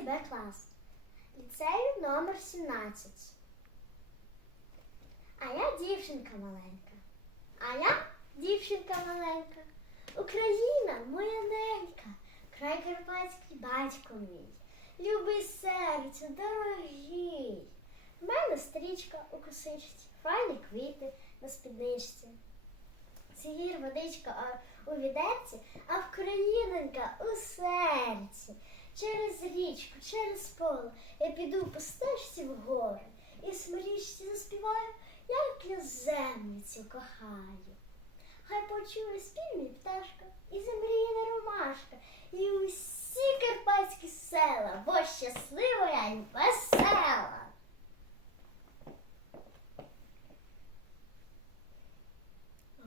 3 Б клас. Ліцею номер 17. А я дівчинка маленька. А я дівчинка маленька. Україна моя ненька, край карпатський батько мій. Любий серцю, дорогий. В мене стрічка у косичці, файні квіти на спідничці. Сігір водичка у відерці, а Вкраїненька у серці. Через річку, через поле я піду по стежці в гори і смирічці заспіваю, як я землицю кохаю. Хай почує спів пташка і замріяна ромашка, і усі карпатські села, бо щаслива я й весела.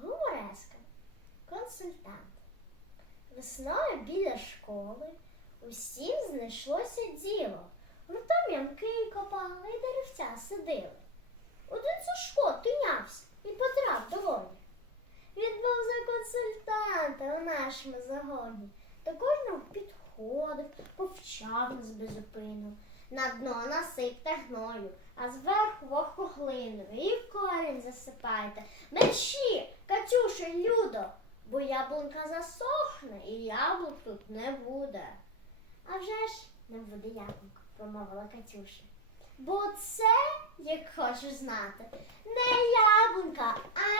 Гумореска, консультант. Весною біля школи усім знайшлося діло. Гуртом ямки копали і деревця садили. Один Сашко тинявся і потрав до волі. Він був за консультанта у нашому загоні. До кожного підходив, повчав нас безупину. На дно насипте гною, а зверху вогку глиною. І в корінь засипайте. Мерщі, Катюша, Людо, бо яблунка засохне і яблук тут не буде. А вже ж не буде яблук, промовила Катюша. Бо це, як хочеш знати, не яблунка, а.